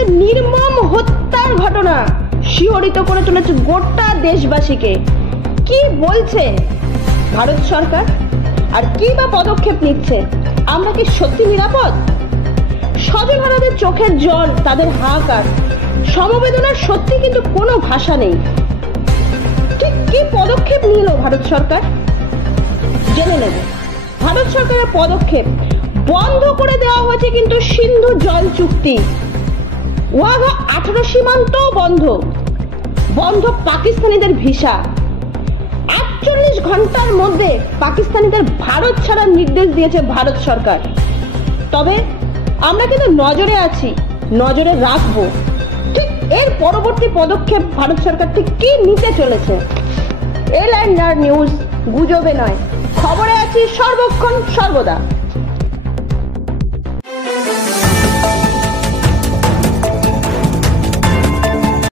ভারতে নির্মম হত্যার ঘটনা শিহরিত করে তুলেছে গোটা দেশবাসীকে। কি বলছে ভারত সরকার আর কি বা পদক্ষেপ নিচ্ছে? আমরা কি সত্যি নিরাপদ? স্বজনহারাদের চোখের জল, তাদের হাহাকার, সমবেদনার সত্যি কিন্তু কোনো ভাষা নেই। ঠিক কি পদক্ষেপ নিল ভারত সরকার জেনে নেব। ভারত সরকারের পদক্ষেপ, বন্ধ করে দেওয়া হয়েছে কিন্তু সিন্ধু জল চুক্তি, ওয়াঘা 18 সীমান্ত বন্ধ পাকিস্তানিদের ভিসা। 48 ঘন্টার মধ্যে পাকিস্তানিদের ভারত ছাড়ার নির্দেশ দিয়েছে ভারত সরকার। তবে আমরা কিন্তু নজরে আছি, নজরে রাখবো ঠিক এর পরবর্তী পদক্ষেপ ভারত সরকার ঠিক কি নিতে চলেছে। এল&আর নিউজ, গুজবে নয়, খবরে আছি সর্বক্ষণ সর্বদা।